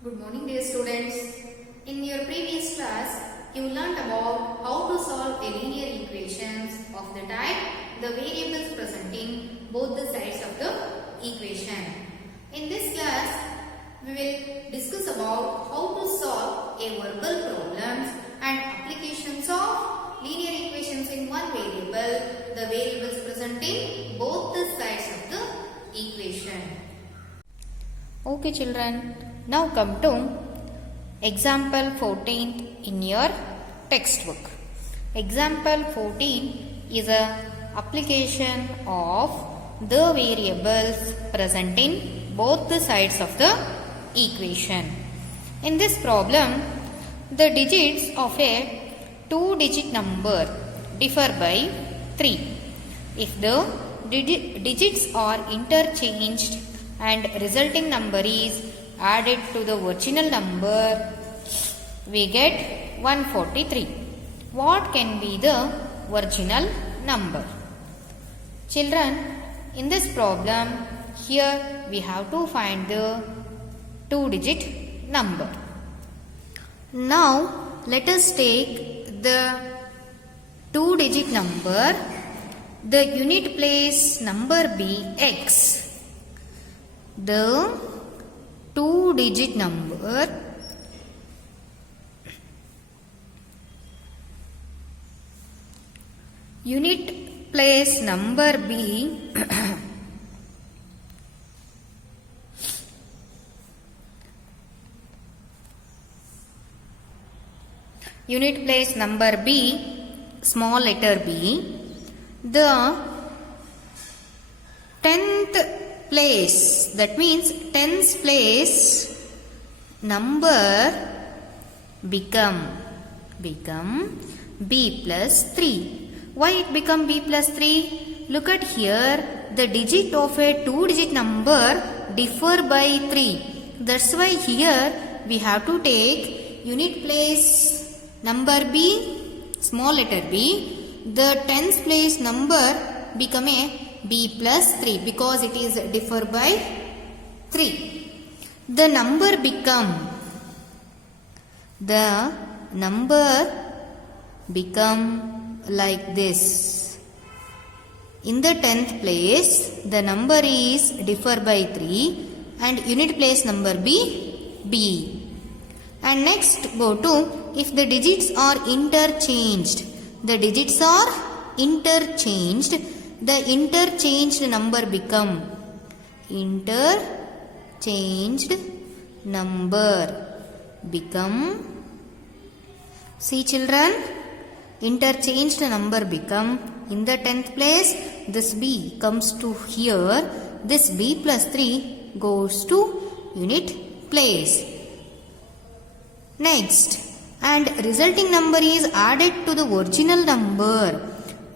Good morning, dear students. In your previous class, you learnt about how to solve a linear equations of the type the variables presenting both the sides of the equation. In this class, we will discuss about how to solve a verbal problems and applications of linear equations in one variable, the variables presenting both the sides of the equation. Okay children, now come to example 14 in your textbook. Example 14 is a application of the variables present in both the sides of the equation. In this problem, the digits of a two-digit number differ by 3. If the digits are interchanged and resulting number is added to the original number, we get 143. What can be the original number? Children, in this problem, here we have to find the two-digit number. Now, let us take the two-digit number. The unit place number be x. The two-digit number unit place number be unit place number b, small letter b. The 10th place, that means tens place number become b plus 3. Why it become b plus 3? Look at here, the digit of a two-digit number differ by 3. That's why here we have to take unit place number b, small letter b. The tens place number become a b plus 3 because it is differ by 3. The number become like this. In the 10th place, the number is differ by 3 and unit place number be b. And next go to, if the digits are interchanged, the digits are interchanged, the interchanged number become see children, interchanged number become, in the 10th place this b comes to here, this b plus 3 goes to unit place. Next, and resulting number is added to the original number.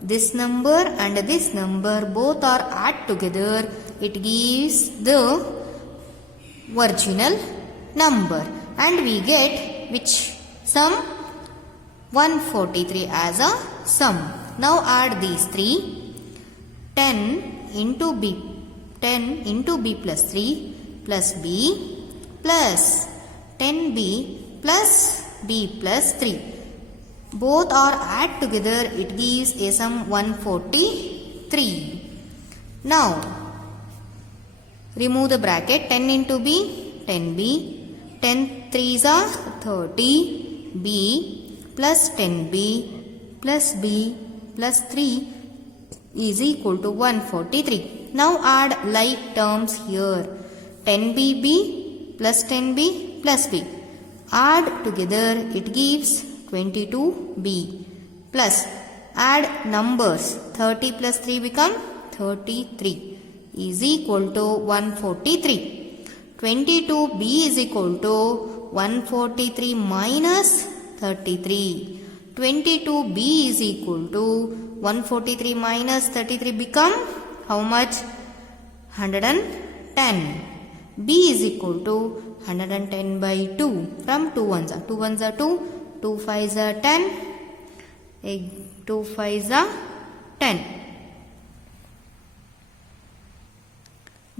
This number and this number both are added together, it gives the original number and we get which sum? 143 as a sum. Now add these three. 10 into b plus 3 plus b plus 10b plus b plus 3. Both are added together, it gives a sum 143. Now, remove the bracket. 10 into b, 10b. 10 3s are 30. b plus 10b plus b plus 3 is equal to 143. Now add like terms here. 10bb plus 10b plus b. Add together, it gives 22b plus add numbers, 30 plus 3 become 33 is equal to 143. 22b is equal to 143 minus 33. 22b is equal to 143 minus 33 become how much? 110. b is equal to 110 by 2. From 2 ones are 2 ones are 2, 2 5s are 10, 2 5s are 10.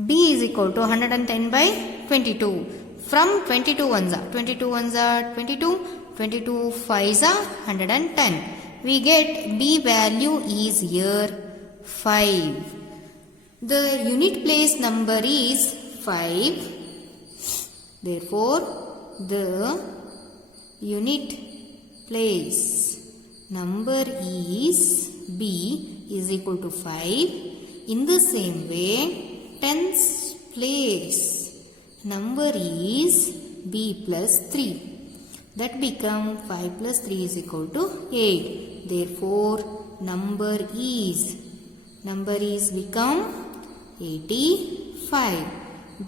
b is equal to 110 by 22. From 22 ones are 22, 22 fives are 110. We get B value is here 5. The unit place number is 5. Therefore, the unit place number is B is equal to 5. In the same way, tens place number is B plus 3. That become 5 plus 3 is equal to 8. Therefore, number is become 85.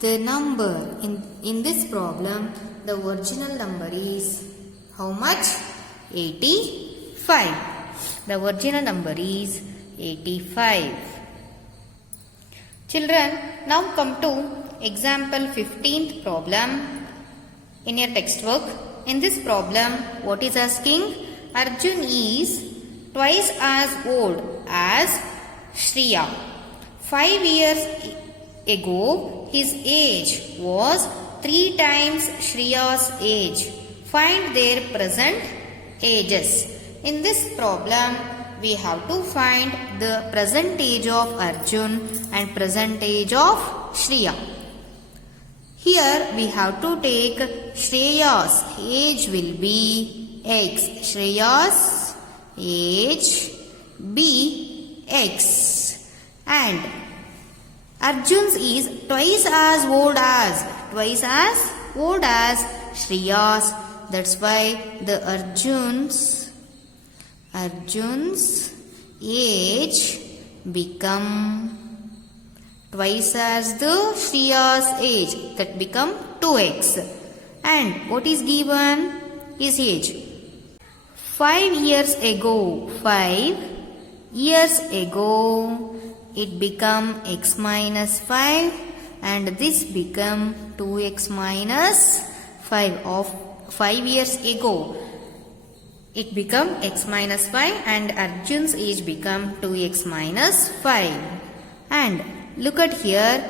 The number in this problem, the original number is how much? 85. The original number is 85. Children, now come to example 15th problem in your textbook. In this problem, what is asking? Arjun is twice as old as Shriya. 5 years ago, his age was 3 times Shriya's age. Find their present ages. In this problem, we have to find the present age of Arjun and present age of Shriya. Here we have to take Shreya's age will be X. Shreya's age be X. And Arjun's is twice as old as Shreya's. That's why the Arjun's age become twice as the Shriya's age. That become 2x. And what is given? His age. 5 years ago. 5 years ago. It become x minus 5. And this become 2x minus 5 of 5 years ago. It become x minus 5 and Arjun's age become 2x minus 5. And look at here,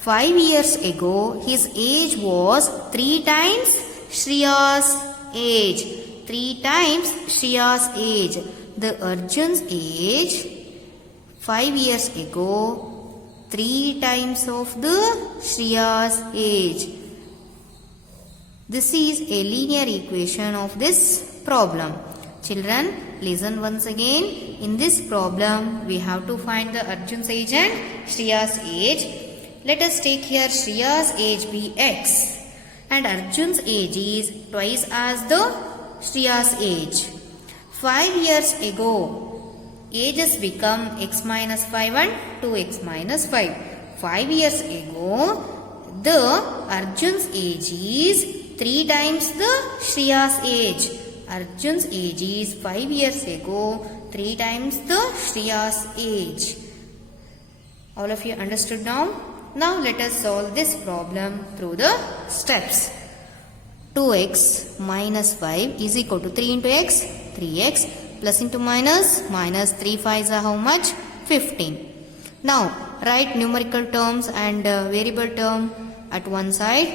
5 years ago his age was 3 times Shriya's age. 3 times Shriya's age. The Arjun's age 5 years ago 3 times of the Shriya's age. This is a linear equation of this problem. Children, listen once again. In this problem, we have to find the Arjun's age and Shriya's age. Let us take here Shriya's age be x and Arjun's age is twice as the Shriya's age. 5 years ago, ages become x minus 5 and 2x minus 5. 5 years ago, the Arjun's age is 3 times the Shriya's age. Arjun's age is 5 years ago, 3 times the Shriya's age. All of you understood now? Now let us solve this problem through the steps. 2x minus 5 is equal to 3 into x, 3x, plus into minus, minus 3 5s are how much? 15. Now write numerical terms and variable term at one side.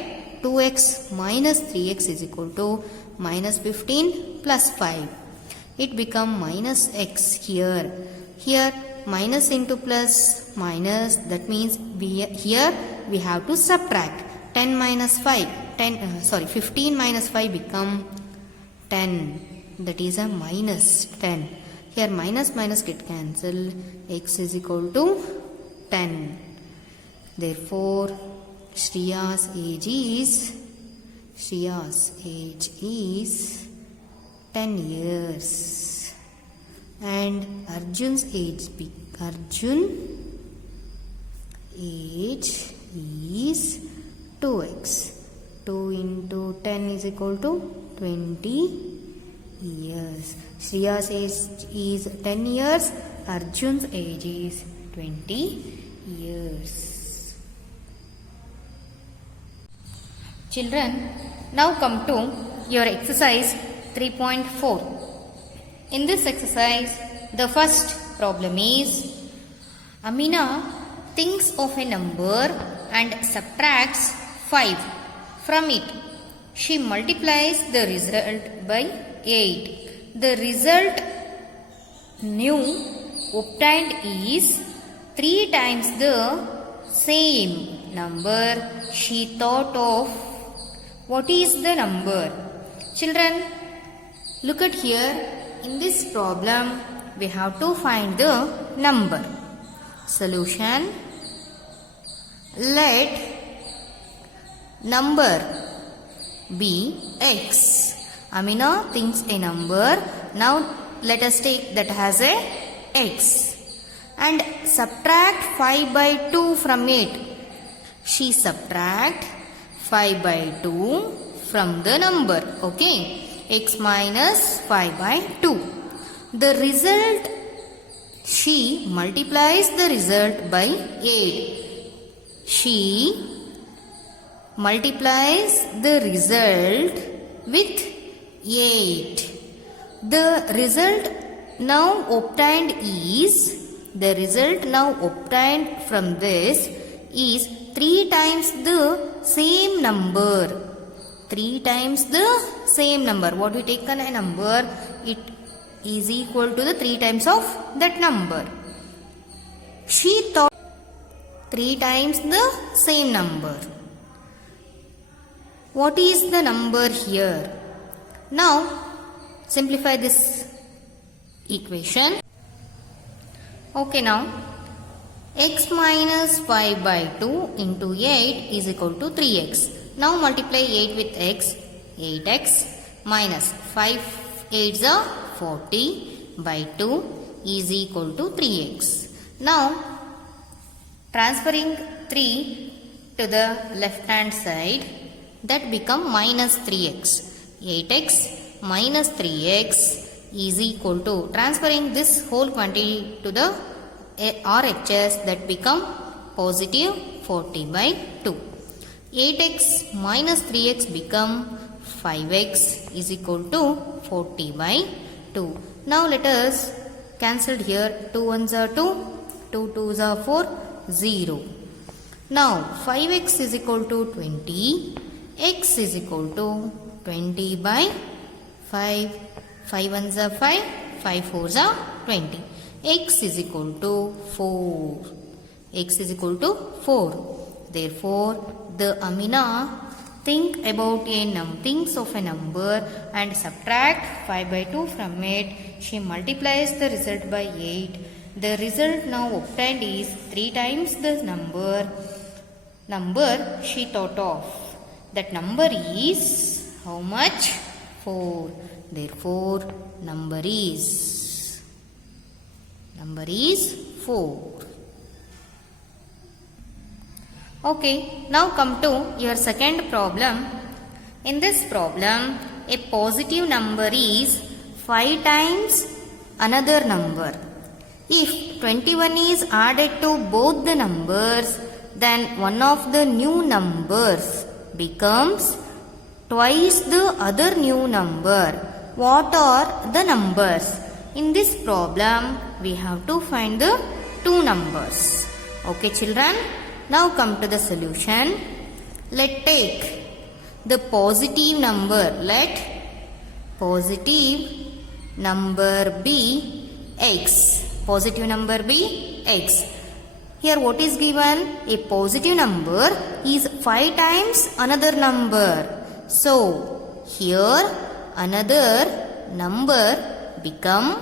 2x minus 3x is equal to minus 15 plus 5. It become minus x here. Here minus into plus minus, that means here we have to subtract. 10 minus 5, 15 minus 5 become 10. That is a minus 10. Here minus minus get cancelled. X is equal to 10. Therefore, Shriya's age is 10 years and Arjun's age is 2x. 2 into 10 is equal to 20 years. Shriya's age is 10 years. Arjun's age is 20 years. Children, now come to your exercise 3.4. In this exercise, the first problem is Amina thinks of a number and subtracts 5 From it, she multiplies the result by 8. The result new obtained is 3 times the same number she thought of. What is the number? Children, look at here. In this problem, we have to find the number. Solution. Let number be x. Amina thinks a number. Now let us take that as a x. And subtract 5 by 2 from it. She subtract 5 by 2 from the number. Okay. X minus 5 by 2. The result, she multiplies the result by 8. She multiplies the result with 8. The result now obtained from this is 3 times the same number. 3 times the same number. What we take a number, it is equal to the 3 times of that number. She thought 3 times the same number. What is the number here? Now simplify this equation. Okay, now x minus 5 by 2 into 8 is equal to 3x. Now multiply 8 with x. 8x minus 5 8s are 40 by 2 is equal to 3x. Now transferring 3 to the left hand side, that become minus 3x. 8x minus 3x is equal to, transferring this whole quantity to the RHS, that become positive 40 by 2. 8x minus 3x become 5x is equal to 40 by 2. Now let us cancel here. 2 1s are 2, 2 2s are 4, 0. Now 5x is equal to 20, x is equal to 20 by 5, 5 1s are 5, 5 4s are 20. X is equal to 4. X is equal to 4. Therefore, the Amina thinks of a number and subtract 5 by 2 from it. She multiplies the result by 8. The result now obtained is 3 times the number she thought of. That number is how much? 4. Therefore, number is 4. Okay, now come to your second problem. In this problem, a positive number is 5 times another number. If 21 is added to both the numbers, then one of the new numbers becomes twice the other new number. What are the numbers? In this problem, we have to find the two numbers. Okay, children. Now come to the solution. Let take the positive number. Let positive number be x. Positive number be x. Here what is given? A positive number is 5 times another number. So here another number become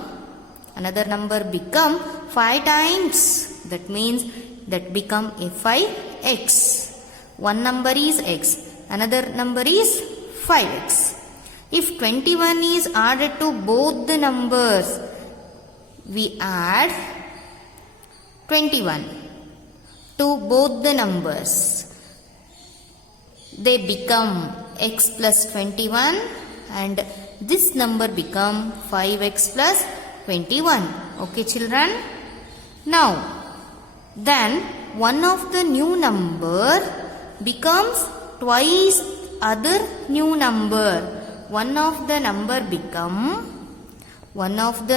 5 times. That means that become a 5x. One number is x, another number is 5x. If 21 is added to both the numbers, we add 21 to both the numbers. They become x plus 21 and this number become 5x plus 21. Okay, children. Now then one of the new number becomes twice other new number. One of the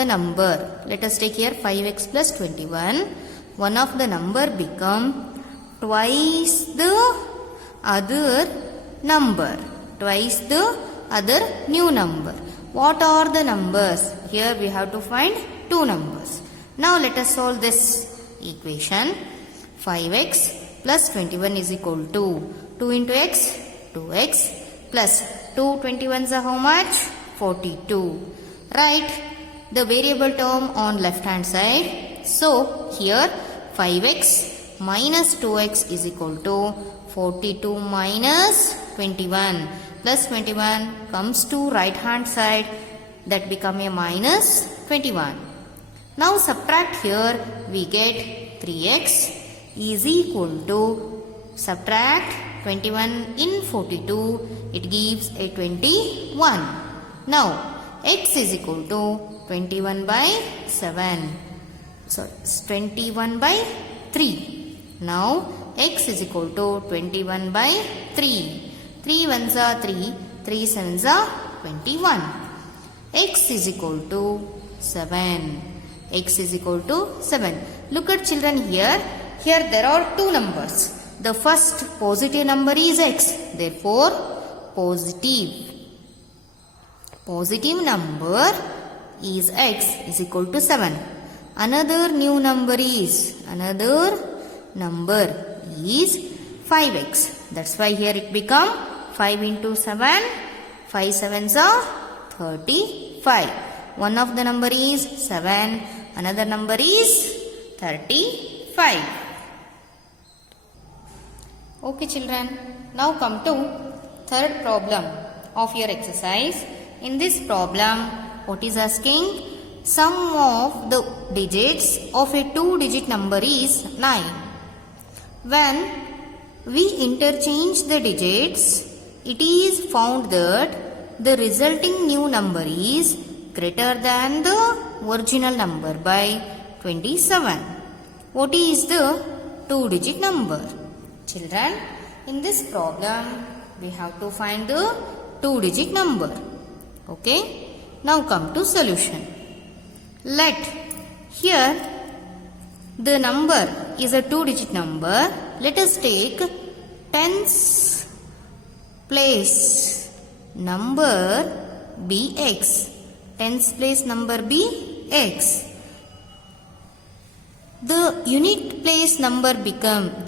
number, let us take here 5x plus 21. One of the number become twice the other number, twice the other new number. What are the numbers? Here we have to find two numbers. Now let us solve this equation. 5x plus 21 is equal to 2 into x, 2x plus 2 21s are how much? 42. Write the variable term on left hand side. So here 5x minus 2x is equal to 42 minus 21 plus 21 comes to right hand side, that become a minus 21. Now subtract here, we get 3x is equal to, subtract 21 in 42, it gives a 21. Now x is equal to 21 by 7. So it's 21 by 3. Now x is equal to 21 by 3. 3 ones are 3, 3 sevens are 21. X is equal to 7. X is equal to 7. Look at children here. Here there are two numbers. The first positive number is x. Therefore, positive number is x is equal to 7. Another number is 5x. That's why here it become 5 into 7. 5 sevens are 35. One of the number is 7. Another number is 35. Okay children, now come to third problem of your exercise. In this problem, what is asking? Sum of the digits of a two-digit number is 9. When we interchange the digits, it is found that the resulting new number is greater than the original number by 27. What is the two-digit number? Children, in this problem, we have to find the two-digit number. Okay? Now come to solution. Let here the number is a two-digit number. Let us take tens place number be x. Tens place number be x. The unit place number become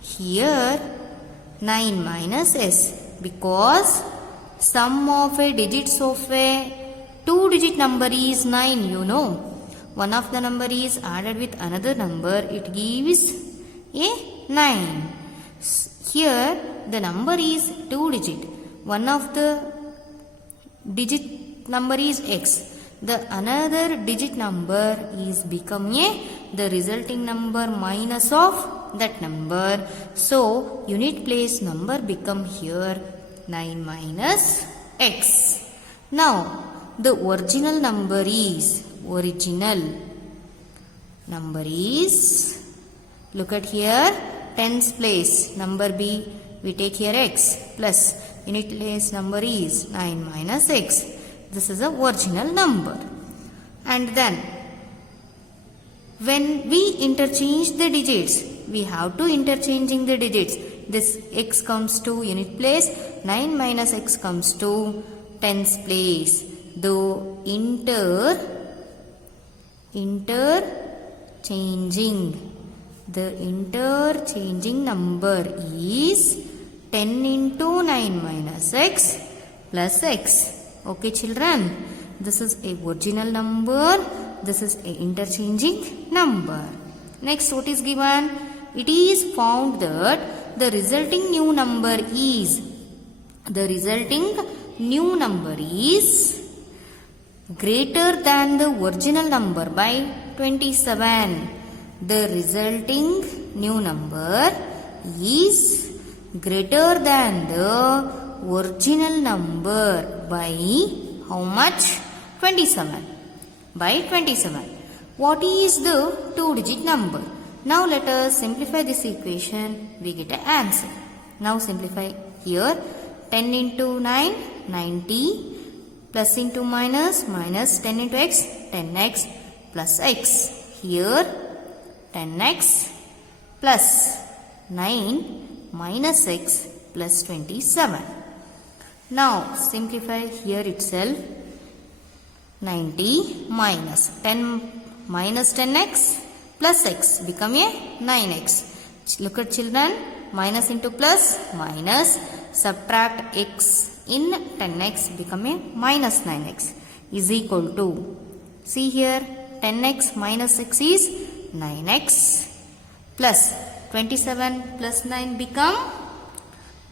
here 9 minus s, because sum of a digits of a two-digit number is 9, you know. One of the number is added with another number, it gives a 9. Here the number is two-digit. One of the digit number is x. The another digit number is become the resulting number minus of that number. So unit place number become here 9 minus x. Now the original number is look at here, tens place number b, we take here x plus unit place number is 9 minus x. This is the original number. And then when we interchange the digits, we have to interchanging the digits. This x comes to unit place, 9 minus x comes to tens place. The interchanging number is 10 into 9 minus x plus x. Okay children, this is a original number, this is a interchanging number. Next, what is given? It is found that the resulting new number is greater than the original number by 27. The resulting new number is greater than the original number by how much? 27. By 27. What is the two-digit number? Now let us simplify this equation. We get an answer. Now simplify here. 10 into 9, 90. Plus into minus, minus 10 into x, 10x plus x. Here 10x plus 9 minus x plus 27. Now simplify here itself. 90 minus 10 minus 10x plus x become a 9x. Look at children, minus into plus minus, subtract x in 10x become a minus 9x is equal to, see here 10x minus x is 9x plus 27 plus 9 become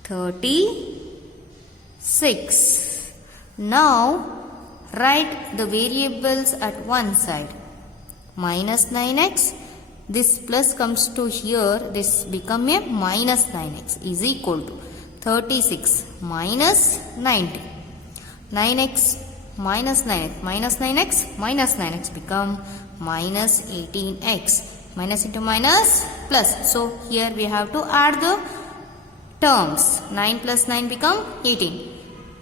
36. Now write the variables at one side. Minus 9x, this plus comes to here, this become a minus 9x is equal to 36 minus 90. 9x minus 9x minus 9x minus 9x become minus 18x. Minus into minus plus. So here we have to add the terms. 9 plus 9 become 18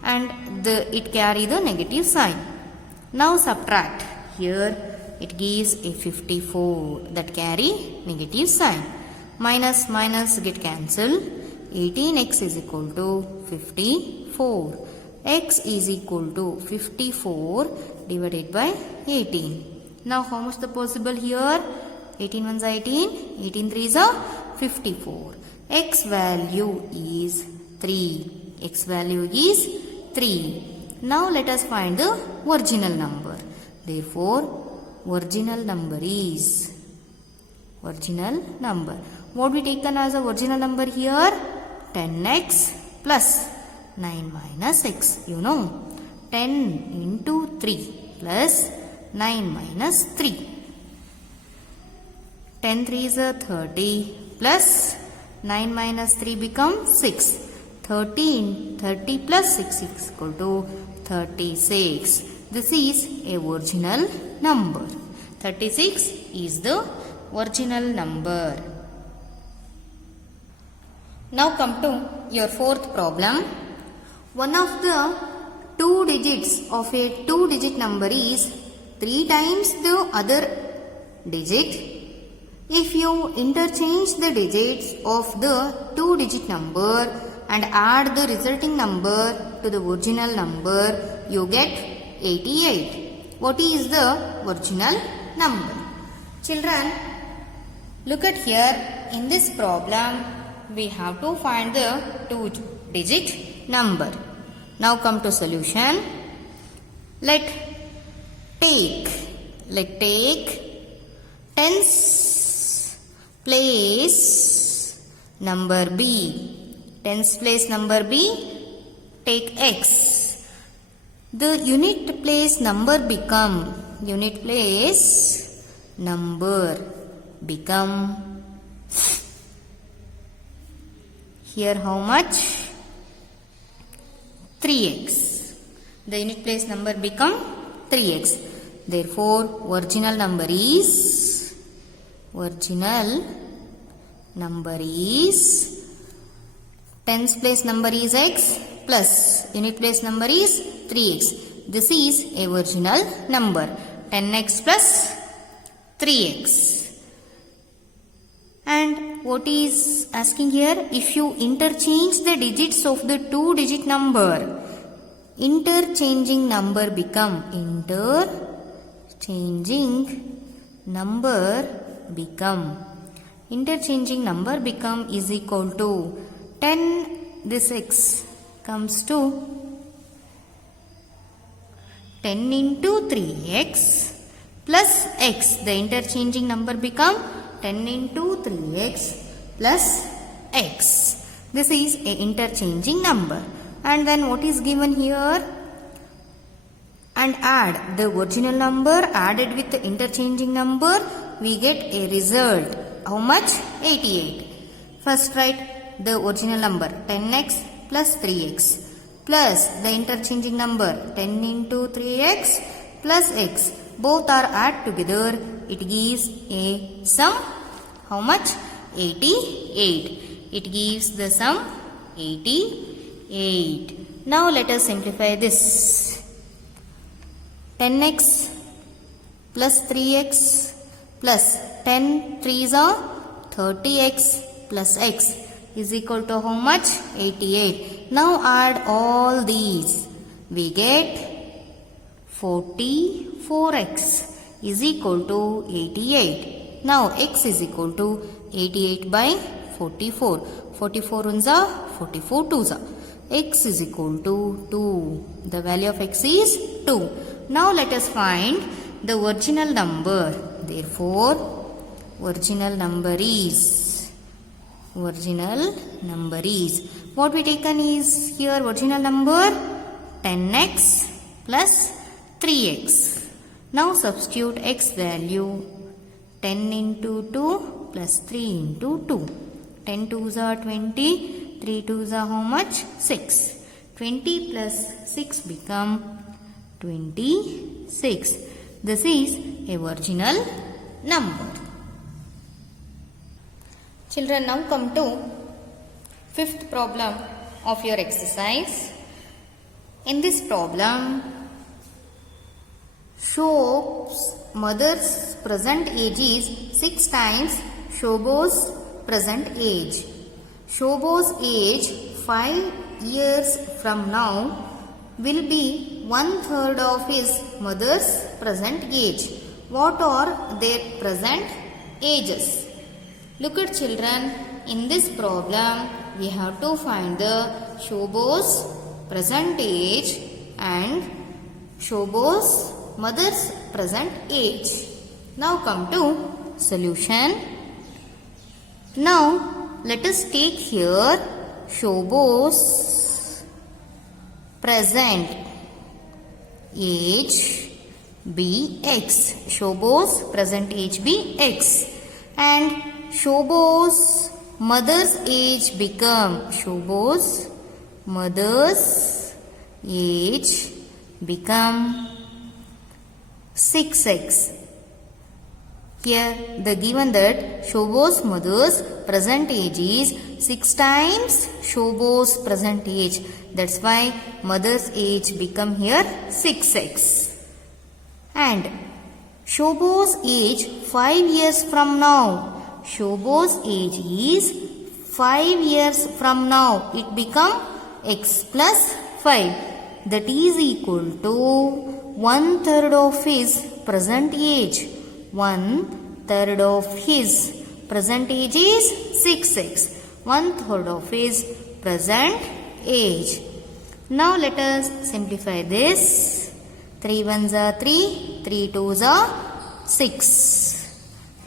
and it carry the negative sign. Now subtract. Here it gives a 54 that carry negative sign. Minus minus get cancelled. 18x is equal to 54. X is equal to 54 divided by 18. Now how much the possible here? 18 ones are 18, 18 threes are 54. X value is 3. X value is 3. Now let us find the original number. Therefore, original number is original number. What we taken as a original number here? 10x plus 9 minus x. You know, 10 into 3 plus 9 minus 3. 10 3s are 30 plus 9 minus 3 become 6. 30 plus 6 is equal to 36. This is a original number. 36 is the original number. Now come to your fourth problem. One of the two digits of a two-digit number is 3 times the other digit. If you interchange the digits of the two-digit number and add the resulting number to the original number, you get 88. What is the original number? Children, look at here. In this problem, we have to find the two-digit number. Now come to solution. Let take tens place number b. Tens place number b, take x. The unit place number become here how much? 3x. The unit place number become 3x. Therefore, original number is tens place number is x plus unit place number is 3x. This is a original number. 10x plus 3x. And what is asking here? If you interchange the digits of the two-digit number, interchanging number become is equal to 10, this x comes to 10 into 3x plus x. The interchanging number become 10 into 3x plus x. This is a interchanging number. And then what is given here? And add the original number added with the interchanging number, we get a result. How much? 88. First write the original number 10x plus 3x plus the interchanging number 10 into 3x plus x. Both are add together. It gives a sum. How much? 88. It gives the sum 88. Now let us simplify this. 10x plus 3x plus 10 3s are 30x plus x is equal to how much? 88. Now add all these. We get 44x is equal to 88. Now x is equal to 88 by 44. 44 ones are 44 twos are. X is equal to 2. The value of x is 2. Now let us find the original number. Therefore, original number is what we taken is here original number 10x plus 3x. Now substitute x value 10 into 2 plus 3 into 2. 10 twos are 20, 3 twos are how much? 6. 20 plus 6 become 26. This is a original number. Children, now come to fifth problem of your exercise. In this problem, Shob's mother's present age is 6 times Shob's present age. Shob's age 5 years from now will be 1/3 of his mother's present age. What are their present ages? Look at children, in this problem we have to find the Shob's present age and Shob's mother's present age. Now come to solution. Now let us take here Shob's present age be x. Shob's present age be x. And Shob's mother's age become 6x. Here the given that Shob's mother's present age is 6 times Shob's present age. That's why mother's age become here 6x. And Shob's age 5 years from now. Shob's age is 5 years from now. It become x plus 5. That is equal to 1/3 of his present age. 1/3 of his present age is 6x. 1/3 of his present age. Now let us simplify this. 3 ones are 3, 3 twos are 6.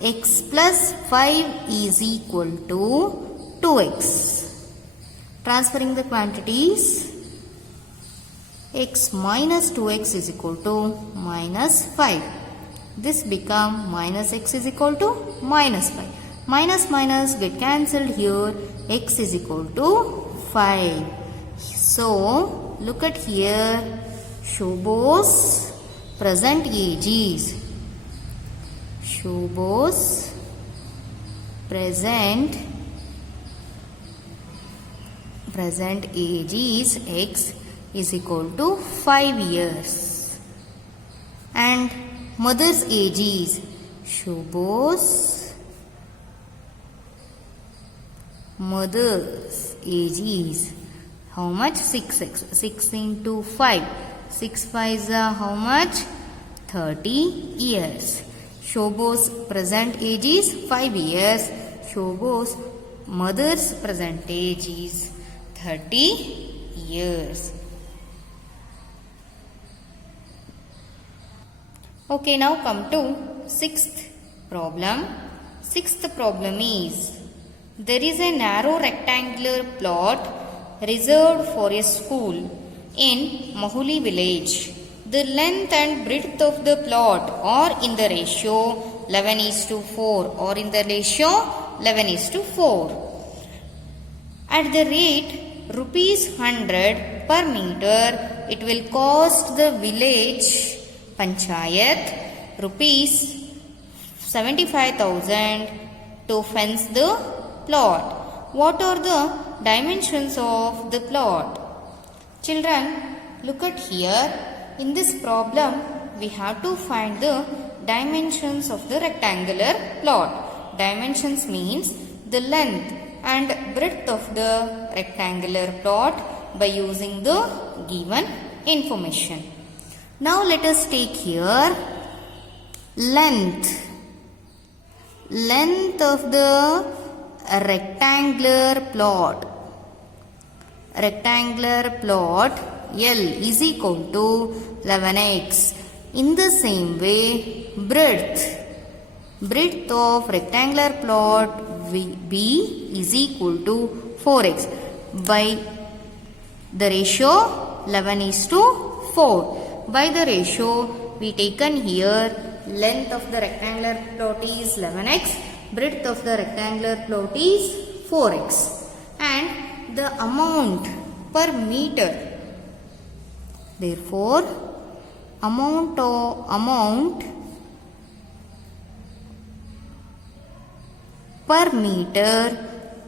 X plus 5 is equal to 2x. Transferring the quantities, x minus 2x is equal to minus 5. This become minus x is equal to minus 5. Minus minus get cancelled here. X is equal to 5. So, look at here. Shob's present age is Shob's present age is x is equal to 5 years. And mother's age is Shob's mother's age is how much? 6x. 6 into 5. 6 5s are how much? 30 years. Shob's present age is 5 years. Shob's mother's present age is 30 years. Okay, now come to sixth problem. Sixth problem is, there is a narrow rectangular plot reserved for a school in Mahuli village. The length and breadth of the plot are in the ratio 11:4 or in the ratio 11:4. At the rate ₹100 per meter, it will cost the village panchayat ₹75,000 to fence the plot. What are the dimensions of the plot? Children, look at here. In this problem, we have to find the dimensions of the rectangular plot. dimensions means the length and breadth of the rectangular plot by using the given information. Now let us take here length of the rectangular plot. Rectangular plot L is equal to 11x. In the same way, breadth of rectangular plot B is equal to 4x by the ratio 11 is to 4. By the ratio we taken here, length of the rectangular plot is 11x, breadth of the rectangular plot is 4x, and the amount per meter. Therefore, amount per meter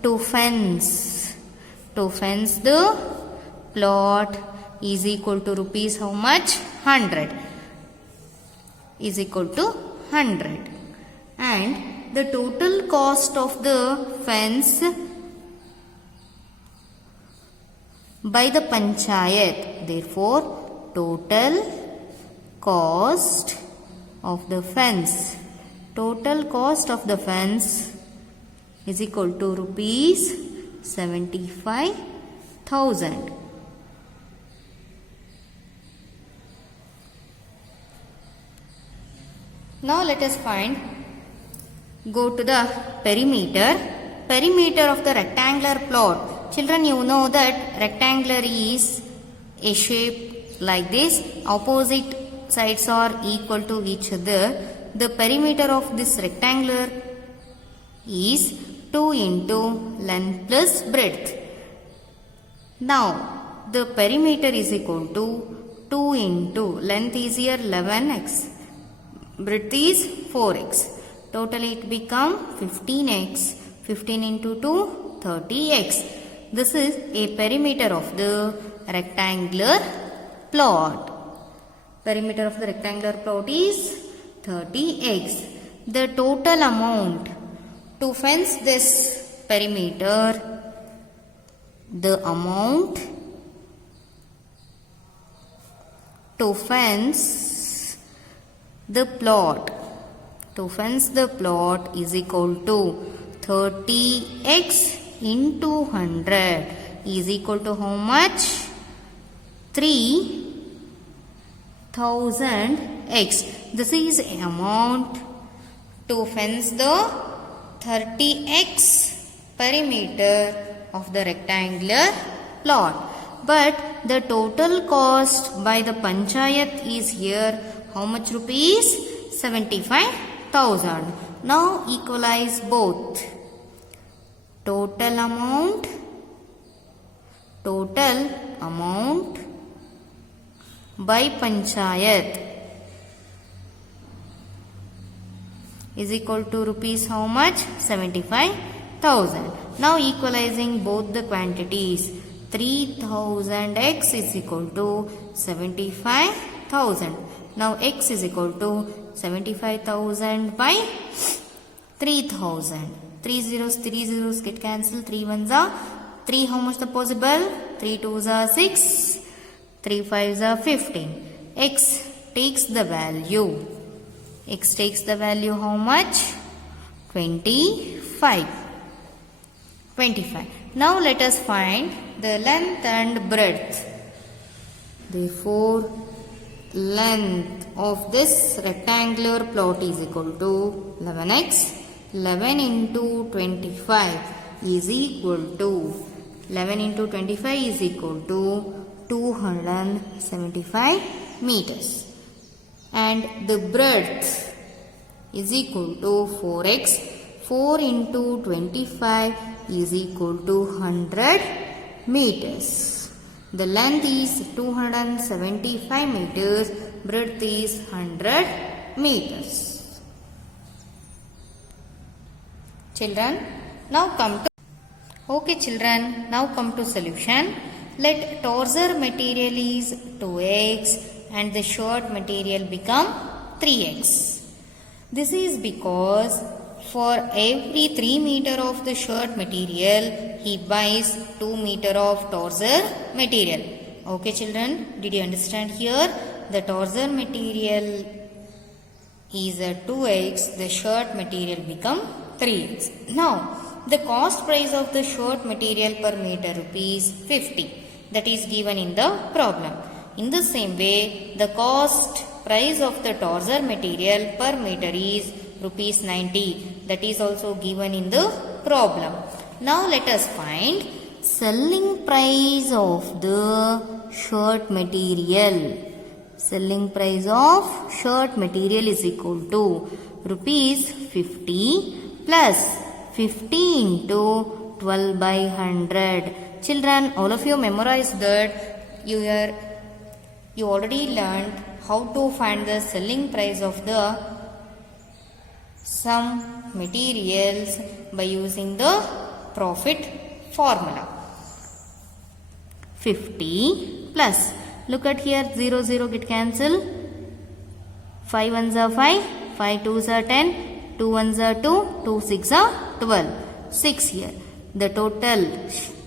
to fence the plot is equal to rupees how much? 100 is equal to 100, and the total cost of the fence by the panchayat. Therefore, total cost of the fence is equal to rupees 75,000. Now let us go to the perimeter of the rectangular plot. Children, you know that rectangular is a shape like this. Opposite sides are equal to each other. The perimeter of this rectangular is 2 into length plus breadth. Now, the perimeter is equal to 2 into length is here 11x, breadth is 4x. Totally it become 15x. 15 into 2, 30x. This is a perimeter of the rectangular plot. Perimeter of the rectangular plot is 30x. The total amount to fence this perimeter, the amount to fence the plot is equal to 30x into 100 is equal to how much? 3000x. This is amount to fence the 30x perimeter of the rectangular plot. But the total cost by the panchayat is here how much rupees? 75,000. Now equalize both. Total amount by panchayat is equal to rupees how much? 75,000. Now equalizing both the quantities. 3000x is equal to 75,000. Now x is equal to 75,000 by 3,000. 3 zeros get cancelled. 3 ones are 3. How much the possible? 3 twos are 6. 3 fives are 15. X takes the value. How much? 25. Now let us find the length and breadth. Therefore, length of this rectangular plot is equal to 11x. 11 into 25 is equal to 275 meters. And the breadth is equal to 4x. 4 into 25 is equal to 100 meters. The length is 275 meters. Breadth is 100 meters. Children, now come to solution. Let torso material is 2x and the short material become 3x. This is because for every 3 meter of the shirt material, he buys 2 meter of torso material. Okay children, did you understand here? The torso material is a 2x, the shirt material become 3x. Now, the cost price of the shirt material per meter rupees 50. That is given in the problem. In the same way, the cost price of the torso material per meter is rupees 90. That is also given in the problem. Now let us find selling price of the shirt material. Selling price of shirt material is equal to rupees 50 plus 50 into 12 by 100. Children, all of you memorize that. You already learned how to find the selling price of the some materials by using the profit formula. 50 plus, look at here, 0 0 get cancelled, 5 1s are 5, 5 2s are 10, 2 1s are 2, 2 6 are 12, 6 here. The total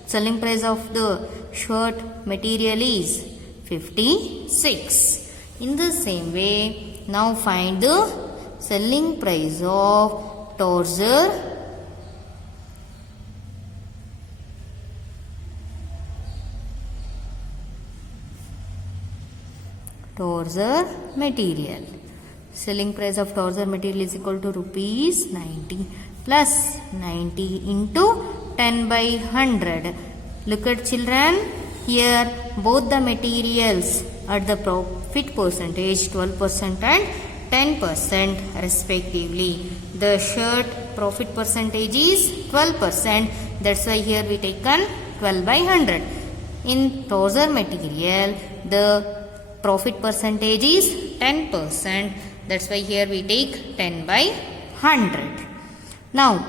selling price of the shirt material is 56. In the same way, now find the selling price of torso material. Selling price of torso material is equal to rupees 90 plus 90 into 10 by 100. Look at children, here both the materials at the profit percentage 12% and 10% respectively. The shirt profit percentage is 12%. That's why here we taken 12 by 100. In torso material, the profit percentage is 10%. That's why here we take 10 by 100. Now,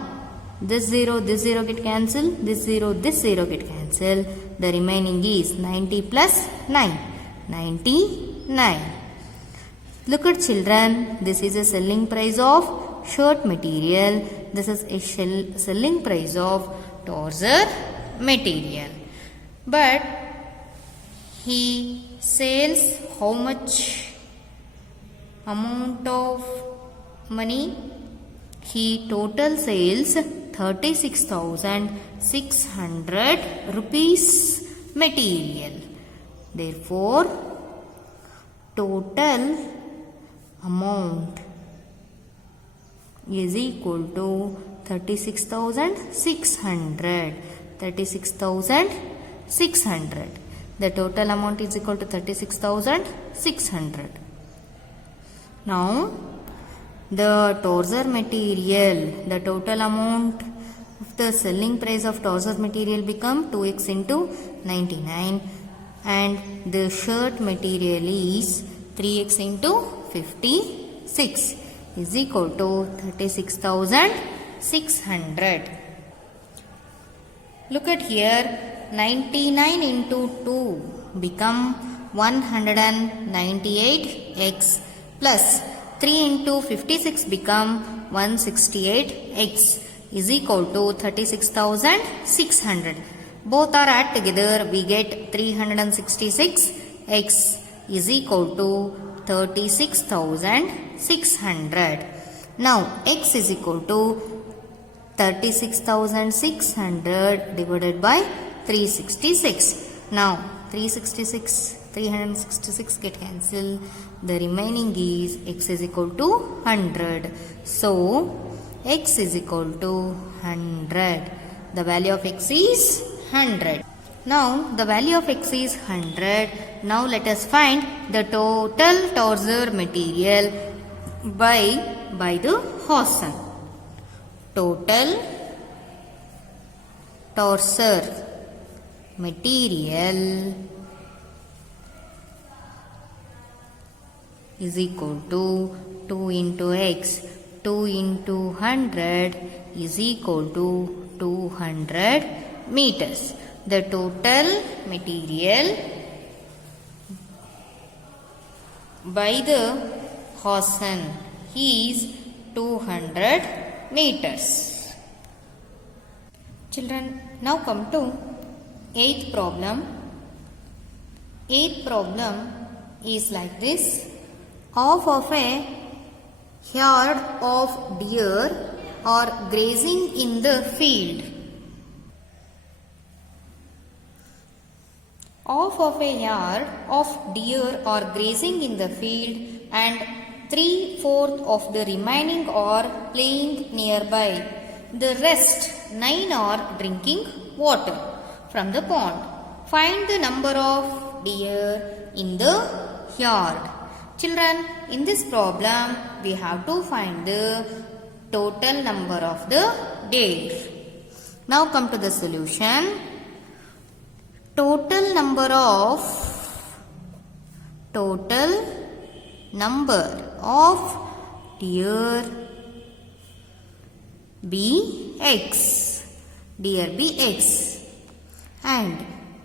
this 0 get cancelled. This 0 get cancelled. The remaining is 90 plus 9. 99. Look at children, this is a selling price of shirt material. This is a selling price of torso material. But he sells how much amount of money? He total sales 36,600 rupees material. Therefore, total amount is equal to 36,600. 36,600. The total amount is equal to 36,600. Now, the torso material, the total amount of the selling price of torso material become 2x into 99. And the shirt material is 3x into 56 is equal to 36,600. Look at here, 99 into 2 become 198x plus 3 into 56 become 168x is equal to 36,600. Both are add together, we get 366x is equal to 36,600. Now, x is equal to 36,600 divided by 366. Now, 366 get cancelled. The remaining is x is equal to 100. So, x is equal to 100. The value of x is 100. Now, the value of x is 100. Now, let us find the total torso material by the Hossan. Total torso material is equal to 2 into x. 2 into 100 is equal to 200 meters. The total material by the Hossan is 200 meters. Children, now come to 8th problem. 8th problem is like this. Half of a herd of deer are grazing in the field. Half of a yard of deer are grazing in the field and 3/4 of the remaining are playing nearby. The rest 9 are drinking water from the pond. Find the number of deer in the yard. Children, in this problem we have to find the total number of the deer. Now come to the solution. Total number of deer be x. Deer be x. And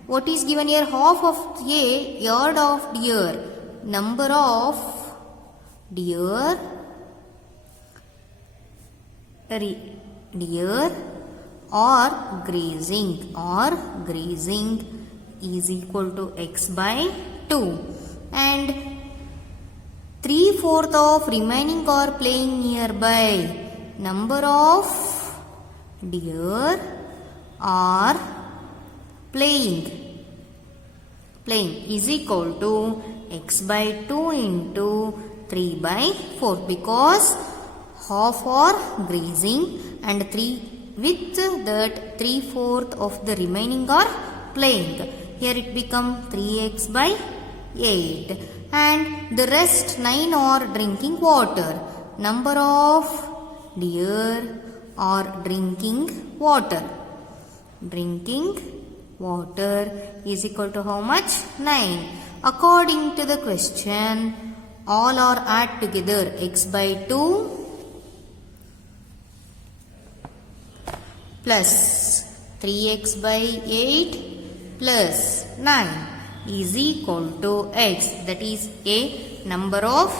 what is given here? Half of a yard of deer. Number of deer are grazing is equal to x by 2, and 3/4 of remaining are playing nearby. Number of deer are playing is equal to x by 2 into 3 by 4, because half are grazing and 3 with that 3/4 of the remaining are playing. Here it become 3x by 8, and the rest 9 are drinking water. Number of deer are drinking water is equal to how much? 9. According to the question, all are add together. X by 2 plus 3x by 8 plus 9 is equal to x. That is a number of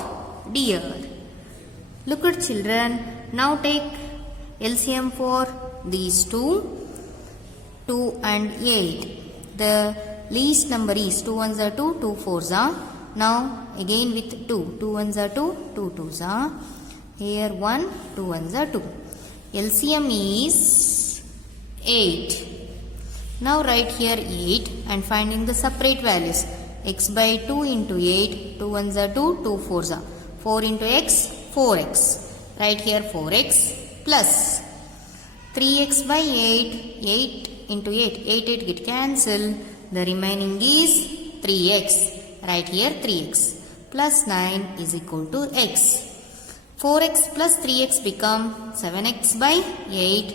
deer. Look at children. Now take LCM for these two. 2 and 8. The least number is 2 ones are 2, 2 fours are. Now again with 2. 2 ones are 2, 2 twos are. Here 1, 2 ones are 2. LCM is 8. Now write here 8 and finding the separate values. X by 2 into 8. 2 ones are 2, 2 fours are. 4 into x, 4x. Write here 4x plus 3x by 8. 8 into 8. 8 get cancelled. The remaining is 3x. Write here 3x. Plus 9 is equal to x. 4x plus 3x become 7x by 8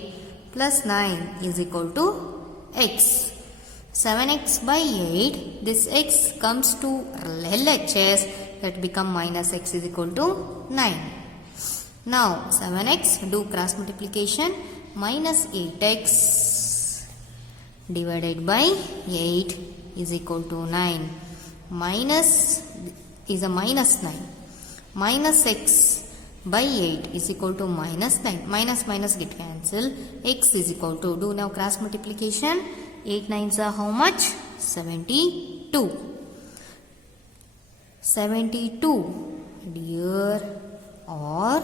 plus 9 is equal to x. 7x by 8. This x comes to LHS. That become minus x is equal to 9. Now 7x, do cross multiplication. Minus 8x divided by 8 is equal to 9. Minus is a minus 9. Minus x by 8 is equal to minus 9. Minus get cancelled. X is equal to, do now cross multiplication. 8 nines are how much? 72. 72 deer are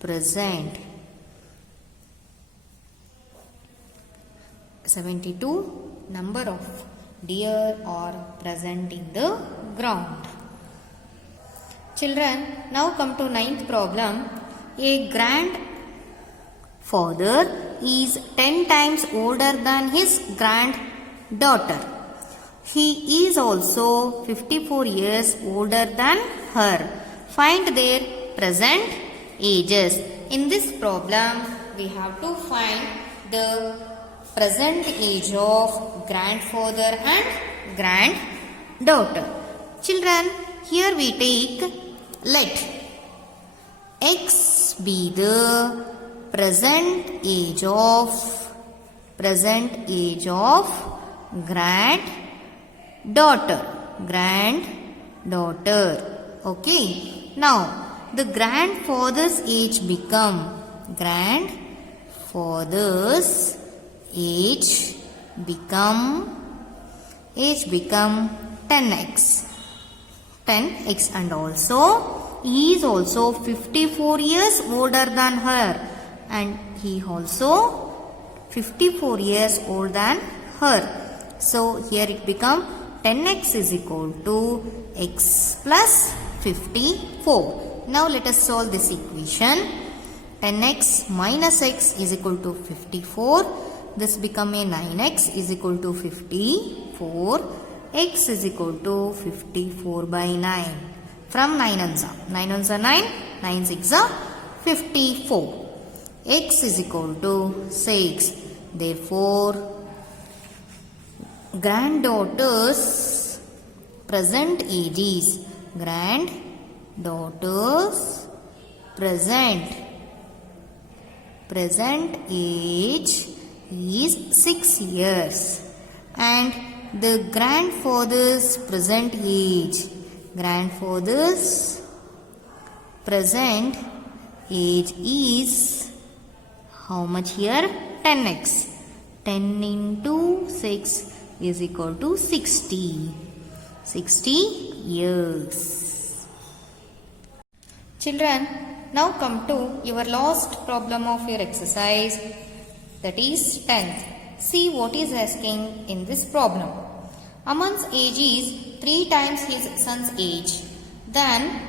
present. 72 number of deer are present in the ground. Children, now come to 9th problem. A grandfather is 10 times older than his granddaughter. He is also 54 years older than her. Find their present ages. In this problem, we have to find the present age of grandfather and granddaughter. Children, here we take, let x be the present age of granddaughter. Okay. Now the grandfather's age become grandfather's age become 10x. 10x, and also he is also 54 years older than her, and he also 54 years older than her. So here it become 10x is equal to x plus 54. Now let us solve this equation. 10x minus x is equal to 54. This become a 9x is equal to 54. X is equal to 54 by 9. From 9 ones are 9 6 are 54. X is equal to 6. Therefore, granddaughter's present age is present age is 6 years, and the grandfather's present age is how much here? 10x. 10 into 6 is equal to 60 years. Children, now come to your last problem of your exercise, that is 10th. See what is asking in this problem. Aman's age is 3 times his son's age. Then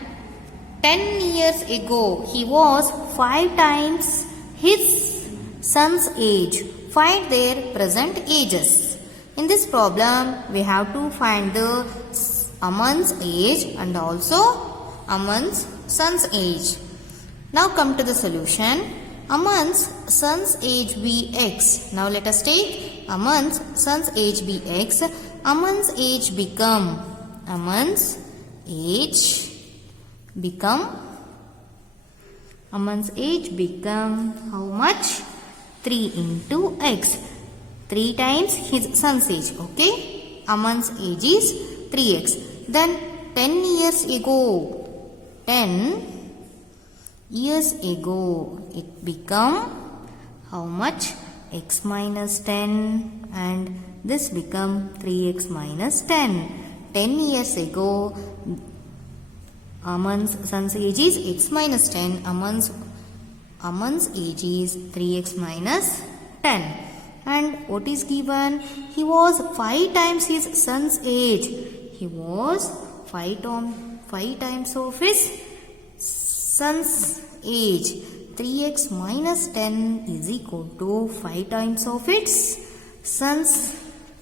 10 years ago he was 5 times his son's age. Find their present ages. In this problem we have to find the Aman's age and also Aman's son's age. Now come to the solution. Aman's son's age be x. Now let us take Aman's son's age be x. Aman's age become how much? 3 into x. 3 times his son's age. Okay. Aman's age is 3x. Then 10 years ago. 10 years ago it become how much? X minus 10, and this become 3x minus 10. 10 years ago Aman's son's age is x minus 10. Aman's age is 3x minus 10. And what is given? He was 5 times his son's age. He was 5 times of his son's age. 3x minus 10 is equal to 5 times of its son's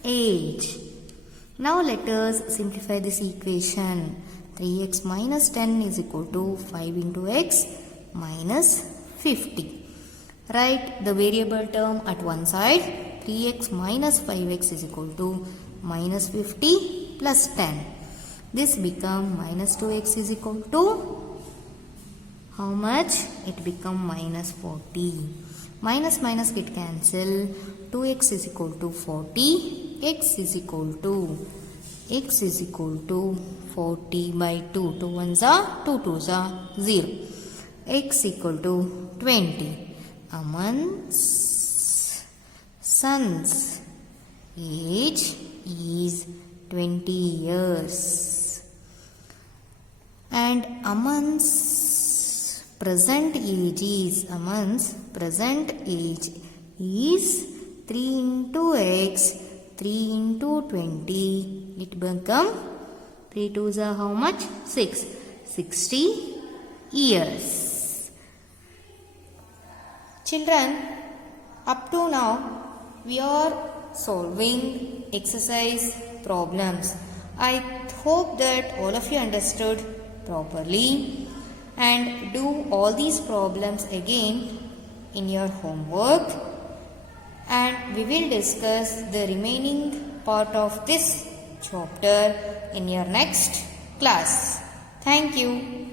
age. Now let us simplify this equation. 3x minus 10 is equal to 5 into x minus 50. Write the variable term at one side. 3x minus 5x is equal to minus 50 plus 10. This become minus 2x is equal to how much? It become minus 40. Minus get cancel. 2x is equal to 40. X is equal to 40 by 2. 2 ones are 2 twos are 0. X equal to 20. Aman's son's age is 20 years. And Aman's present age is 3 into x, 3 into 20. It become 3 twos are how much? 6. 60 years. Children, up to now we are solving exercise problems. I hope that all of you understood properly, and do all these problems again in your homework, and we will discuss the remaining part of this chapter in your next class. Thank you.